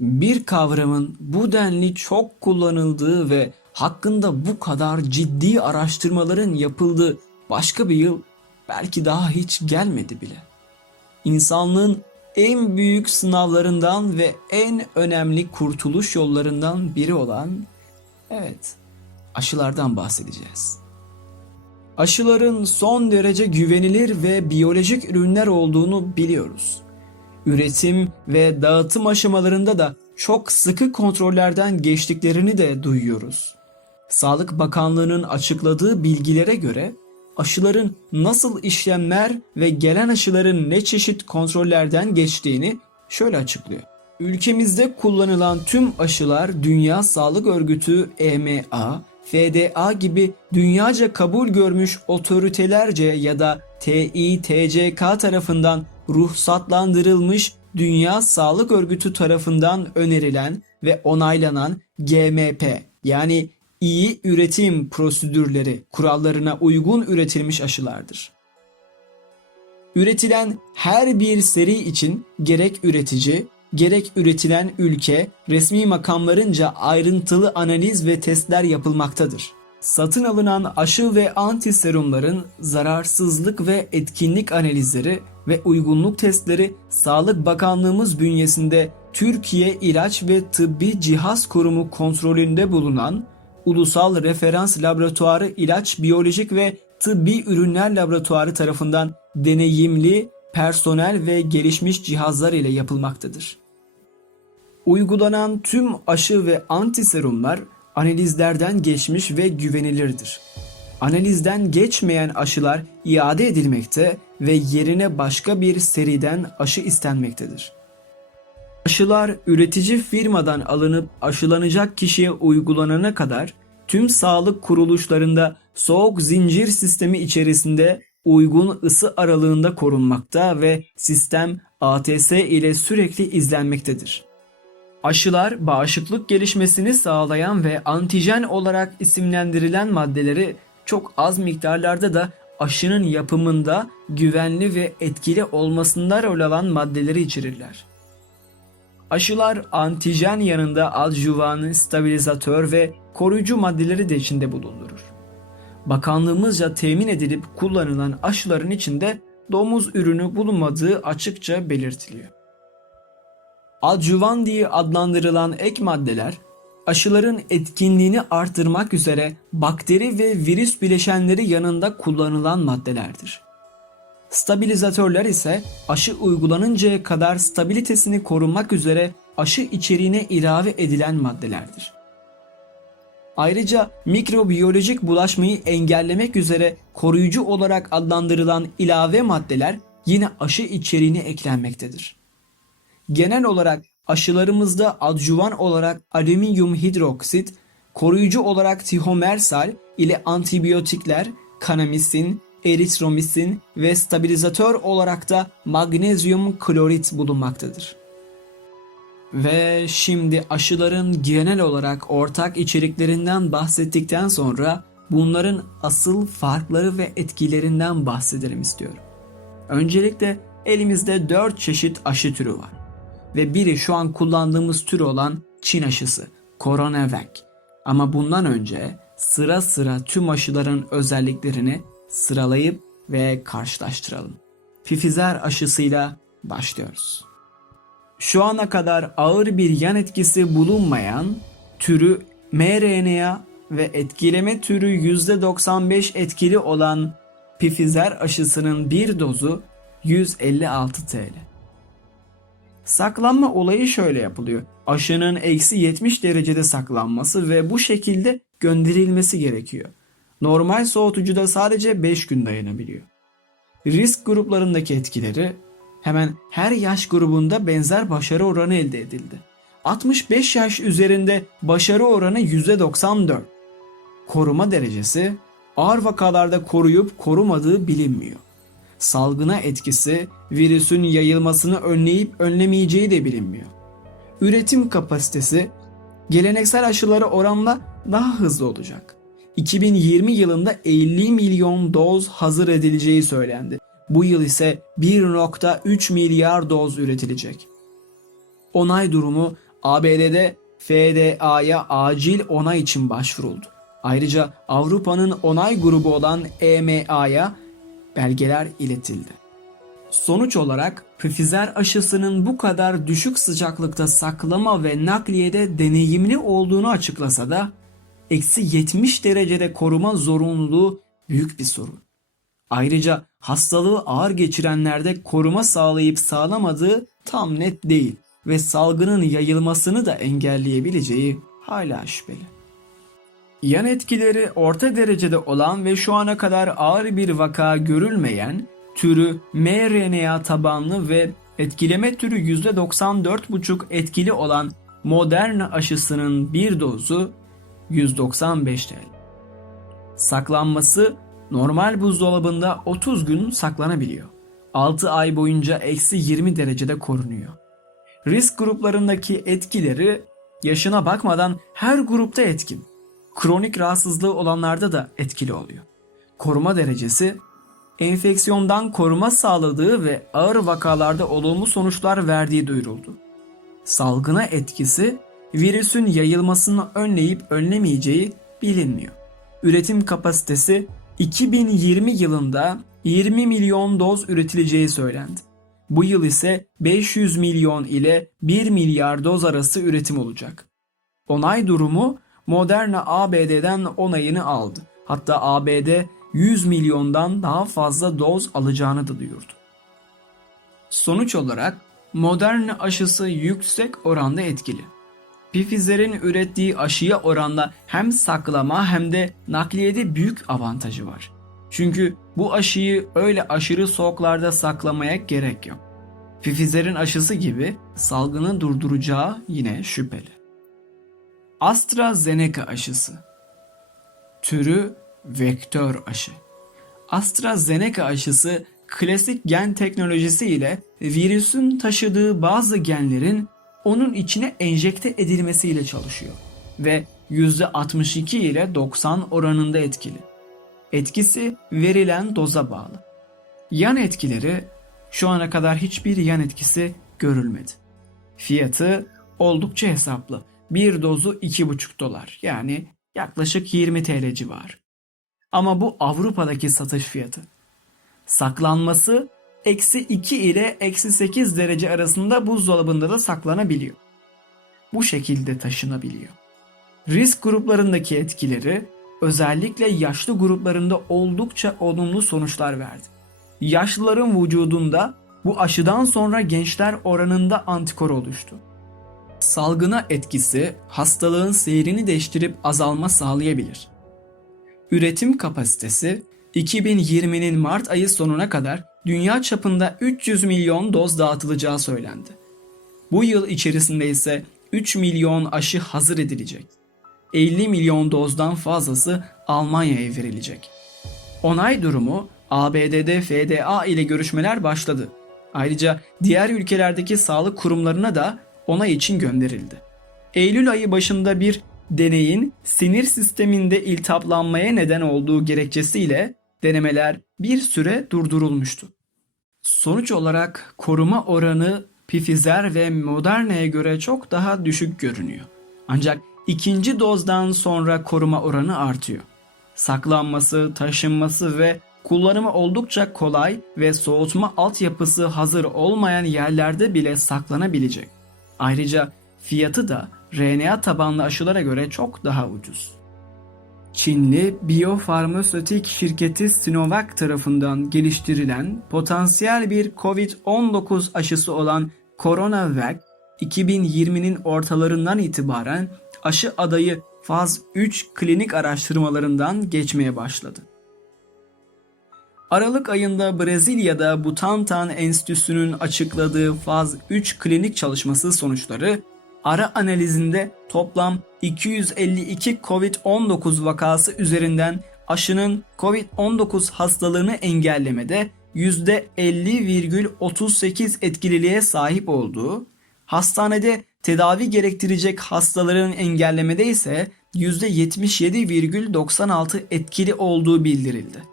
Bir kavramın bu denli çok kullanıldığı ve hakkında bu kadar ciddi araştırmaların yapıldığı başka bir yıl belki daha hiç gelmedi bile. İnsanlığın en büyük sınavlarından ve en önemli kurtuluş yollarından biri olan evet aşılardan bahsedeceğiz. Aşıların son derece güvenilir ve biyolojik ürünler olduğunu biliyoruz. Üretim ve dağıtım aşamalarında da çok sıkı kontrollerden geçtiklerini de duyuyoruz. Sağlık Bakanlığı'nın açıkladığı bilgilere göre aşıların nasıl işlemler ve gelen aşıların ne çeşit kontrollerden geçtiğini şöyle açıklıyor. Ülkemizde kullanılan tüm aşılar Dünya Sağlık Örgütü EMA, FDA gibi dünyaca kabul görmüş otoritelerce ya da TİTCK tarafından ruhsatlandırılmış Dünya Sağlık Örgütü tarafından önerilen ve onaylanan GMP yani iyi üretim prosedürleri kurallarına uygun üretilmiş aşılardır. Üretilen her bir seri için gerek üretici, gerek üretilen ülke resmi makamlarınca ayrıntılı analiz ve testler yapılmaktadır. Satın alınan aşı ve anti serumların zararsızlık ve etkinlik analizleri ve uygunluk testleri Sağlık Bakanlığımız bünyesinde Türkiye İlaç ve Tıbbi Cihaz Kurumu kontrolünde bulunan Ulusal Referans Laboratuvarı İlaç Biyolojik ve Tıbbi Ürünler Laboratuvarı tarafından deneyimli, personel ve gelişmiş cihazlar ile yapılmaktadır. Uygulanan tüm aşı ve antiserumlar analizlerden geçmiş ve güvenilirdir. Analizden geçmeyen aşılar iade edilmekte ve yerine başka bir seriden aşı istenmektedir. Aşılar üretici firmadan alınıp aşılanacak kişiye uygulanana kadar tüm sağlık kuruluşlarında soğuk zincir sistemi içerisinde uygun ısı aralığında korunmakta ve sistem ATS ile sürekli izlenmektedir. Aşılar bağışıklık gelişmesini sağlayan ve antijen olarak isimlendirilen maddeleri çok az miktarlarda da aşının yapımında güvenli ve etkili olmasında rol alan maddeleri içerirler. Aşılar antijen yanında adjuvan, stabilizatör ve koruyucu maddeleri de içinde bulundurur. Bakanlığımızca temin edilip kullanılan aşıların içinde domuz ürünü bulunmadığı açıkça belirtiliyor. Adjuvan diye adlandırılan ek maddeler aşıların etkinliğini artırmak üzere bakteri ve virüs bileşenleri yanında kullanılan maddelerdir. Stabilizatörler ise aşı uygulanıncaya kadar stabilitesini korumak üzere aşı içeriğine ilave edilen maddelerdir. Ayrıca mikrobiyolojik bulaşmayı engellemek üzere koruyucu olarak adlandırılan ilave maddeler yine aşı içeriğine eklenmektedir. Genel olarak aşılarımızda adjuvan olarak alüminyum hidroksit, koruyucu olarak tihomersal ile antibiyotikler, kanamisin, eritromisin ve stabilizatör olarak da magnezyum klorit bulunmaktadır. Ve şimdi aşıların genel olarak ortak içeriklerinden bahsettikten sonra bunların asıl farkları ve etkilerinden bahsedelim istiyorum. Öncelikle elimizde 4 çeşit aşı türü var. Ve biri şu an kullandığımız tür olan Çin aşısı, CoronaVac. Ama bundan önce sıra sıra tüm aşıların özelliklerini sıralayıp ve karşılaştıralım. Pfizer aşısıyla başlıyoruz. Şu ana kadar ağır bir yan etkisi bulunmayan türü mRNA ve etkileme türü %95 etkili olan Pfizer aşısının bir dozu 156 TL. Saklanma olayı şöyle yapılıyor. Aşının eksi 70 derecede saklanması ve bu şekilde gönderilmesi gerekiyor. Normal soğutucuda sadece 5 gün dayanabiliyor. Risk gruplarındaki etkileri hemen her yaş grubunda benzer başarı oranı elde edildi. 65 yaş üzerinde başarı oranı %94. Koruma derecesi ağır vakalarda koruyup korumadığı bilinmiyor. Salgına etkisi virüsün yayılmasını önleyip önlemeyeceği de bilinmiyor. Üretim kapasitesi geleneksel aşıları oranla daha hızlı olacak. 2020 yılında 50 milyon doz hazır edileceği söylendi. Bu yıl ise 1.3 milyar doz üretilecek. Onay durumu ABD'de FDA'ya acil onay için başvuruldu. Ayrıca Avrupa'nın onay grubu olan EMA'ya belgeler iletildi. Sonuç olarak Pfizer aşısının bu kadar düşük sıcaklıkta saklama ve nakliyede deneyimli olduğunu açıklasa da eksi 70 derecede koruma zorunluluğu büyük bir sorun. Ayrıca hastalığı ağır geçirenlerde koruma sağlayıp sağlamadığı tam net değil ve salgının yayılmasını da engelleyebileceği hala şüpheli. Yan etkileri orta derecede olan ve şu ana kadar ağır bir vaka görülmeyen türü mRNA tabanlı ve etkileme türü %94,5 etkili olan Moderna aşısının bir dozu 195 TL. Saklanması normal buzdolabında 30 gün saklanabiliyor. 6 ay boyunca eksi 20 derecede korunuyor. Risk gruplarındaki etkileri yaşına bakmadan her grupta etkin. Kronik rahatsızlığı olanlarda da etkili oluyor. Koruma derecesi enfeksiyondan koruma sağladığı ve ağır vakalarda olumlu sonuçlar verdiği duyuruldu. Salgına etkisi virüsün yayılmasını önleyip önlemeyeceği bilinmiyor. Üretim kapasitesi 2020 yılında 20 milyon doz üretileceği söylendi. Bu yıl ise 500 milyon ile 1 milyar doz arası üretim olacak. Onay durumu Moderna ABD'den onayını aldı. Hatta ABD 100 milyondan daha fazla doz alacağını da duyurdu. Sonuç olarak Moderna aşısı yüksek oranda etkili. Pfizer'in ürettiği aşıya oranla hem saklama hem de nakliyede büyük avantajı var. Çünkü bu aşıyı öyle aşırı soğuklarda saklamaya gerek yok. Pfizer'in aşısı gibi salgını durduracağı yine şüpheli. AstraZeneca aşısı Türü vektör aşı. AstraZeneca aşısı klasik gen teknolojisi ile virüsün taşıdığı bazı genlerin onun içine enjekte edilmesiyle çalışıyor ve %62 ile 90 oranında etkili. Etkisi verilen doza bağlı. Yan etkileri şu ana kadar hiçbir yan etkisi görülmedi. Fiyatı oldukça hesaplı. Bir dozu 2,5 dolar yani yaklaşık 20 TL civarı. Ama bu Avrupa'daki satış fiyatı. Saklanması eksi 2 ile eksi 8 derece arasında buzdolabında da saklanabiliyor. Bu şekilde taşınabiliyor. Risk gruplarındaki etkileri özellikle yaşlı gruplarında oldukça olumlu sonuçlar verdi. Yaşlıların vücudunda bu aşıdan sonra gençler oranında antikor oluştu. Salgına etkisi hastalığın seyrini değiştirip azalma sağlayabilir. Üretim kapasitesi 2020'nin Mart ayı sonuna kadar dünya çapında 300 milyon doz dağıtılacağı söylendi. Bu yıl içerisinde ise 3 milyon aşı hazır edilecek. 50 milyon dozdan fazlası Almanya'ya verilecek. Onay durumu ABD'de FDA ile görüşmeler başladı. Ayrıca diğer ülkelerdeki sağlık kurumlarına da onay için gönderildi. Eylül ayı başında bir deneyin sinir sisteminde iltihaplanmaya neden olduğu gerekçesiyle denemeler bir süre durdurulmuştu. Sonuç olarak koruma oranı Pfizer ve Moderna'ya göre çok daha düşük görünüyor. Ancak ikinci dozdan sonra koruma oranı artıyor. Saklanması, taşınması ve kullanımı oldukça kolay ve soğutma altyapısı hazır olmayan yerlerde bile saklanabilecek. Ayrıca fiyatı da RNA tabanlı aşılara göre çok daha ucuz. Çinli biyofarmasötik şirketi Sinovac tarafından geliştirilen potansiyel bir COVID-19 aşısı olan CoronaVac 2020'nin ortalarından itibaren aşı adayı faz 3 klinik araştırmalarından geçmeye başladı. Aralık ayında Brezilya'da Butantan Enstitüsü'nün açıkladığı faz 3 klinik çalışması sonuçları ara analizinde toplam 252 COVID-19 vakası üzerinden aşının COVID-19 hastalığını engellemede %50,38 etkililiğe sahip olduğu, hastanede tedavi gerektirecek hastaların engellemede ise %77,96 etkili olduğu bildirildi.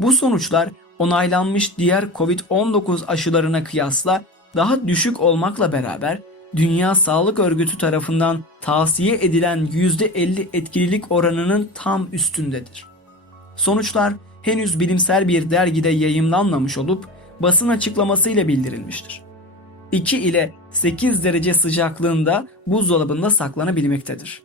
Bu sonuçlar onaylanmış diğer COVID-19 aşılarına kıyasla daha düşük olmakla beraber Dünya Sağlık Örgütü tarafından tavsiye edilen %50 etkililik oranının tam üstündedir. Sonuçlar henüz bilimsel bir dergide yayımlanmamış olup basın açıklamasıyla bildirilmiştir. 2 ile 8 derece sıcaklığında buzdolabında saklanabilmektedir.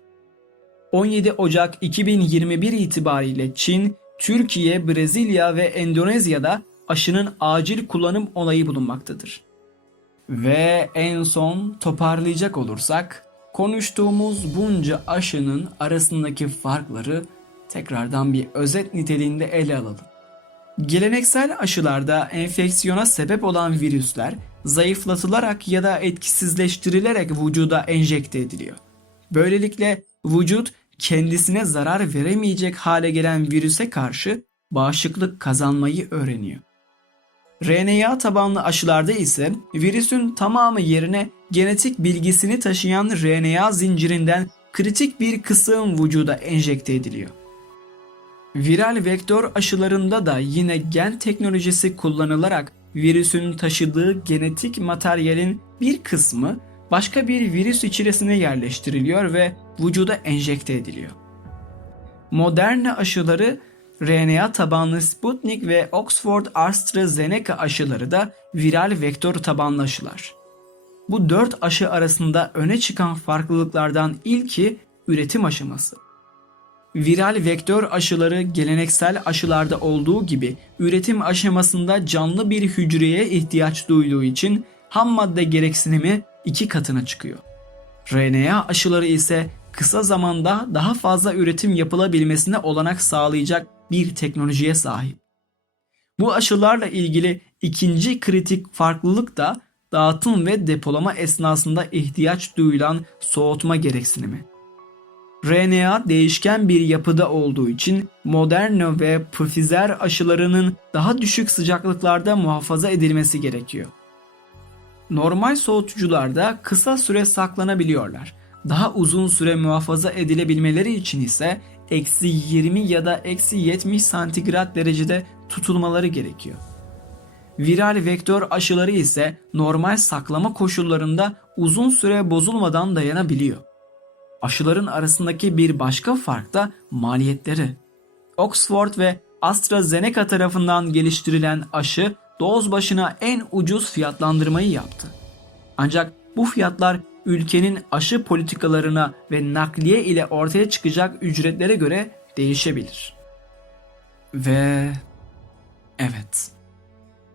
17 Ocak 2021 itibariyle Çin, Türkiye, Brezilya ve Endonezya'da aşının acil kullanım onayı bulunmaktadır. Ve en son toparlayacak olursak konuştuğumuz bunca aşının arasındaki farkları tekrardan bir özet niteliğinde ele alalım. Geleneksel aşılarda enfeksiyona sebep olan virüsler zayıflatılarak ya da etkisizleştirilerek vücuda enjekte ediliyor. Böylelikle vücut kendisine zarar veremeyecek hale gelen virüse karşı bağışıklık kazanmayı öğreniyor. RNA tabanlı aşılarda ise virüsün tamamı yerine genetik bilgisini taşıyan RNA zincirinden kritik bir kısım vücuda enjekte ediliyor. Viral vektör aşılarında da yine gen teknolojisi kullanılarak virüsün taşıdığı genetik materyalin bir kısmı başka bir virüs içerisine yerleştiriliyor ve vücuda enjekte ediliyor. Moderna aşıları RNA tabanlı Sputnik ve Oxford AstraZeneca aşıları da viral vektör tabanlı aşılar. Bu dört aşı arasında öne çıkan farklılıklardan ilki üretim aşaması. Viral vektör aşıları geleneksel aşılarda olduğu gibi üretim aşamasında canlı bir hücreye ihtiyaç duyduğu için ham madde gereksinimi iki katına çıkıyor. RNA aşıları ise kısa zamanda daha fazla üretim yapılabilmesine olanak sağlayacak bir teknolojiye sahip. Bu aşılarla ilgili ikinci kritik farklılık da dağıtım ve depolama esnasında ihtiyaç duyulan soğutma gereksinimi. RNA değişken bir yapıda olduğu için Moderna ve Pfizer aşılarının daha düşük sıcaklıklarda muhafaza edilmesi gerekiyor. Normal soğutucularda kısa süre saklanabiliyorlar. Daha uzun süre muhafaza edilebilmeleri için ise eksi 20 ya da eksi 70 santigrat derecede tutulmaları gerekiyor. Viral vektör aşıları ise normal saklama koşullarında uzun süre bozulmadan dayanabiliyor. Aşıların arasındaki bir başka fark da maliyetleri. Oxford ve AstraZeneca tarafından geliştirilen aşı doz başına en ucuz fiyatlandırmayı yaptı. Ancak bu fiyatlar ülkenin aşı politikalarına ve nakliye ile ortaya çıkacak ücretlere göre değişebilir. Ve evet.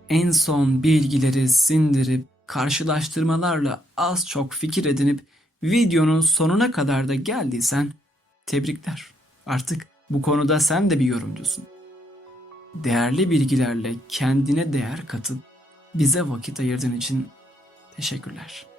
En son bilgileri sindirip karşılaştırmalarla az çok fikir edinip videonun sonuna kadar da geldiysen tebrikler. Artık bu konuda sen de bir yorumcusun. Değerli bilgilerle kendine değer katıp bize vakit ayırdığın için teşekkürler.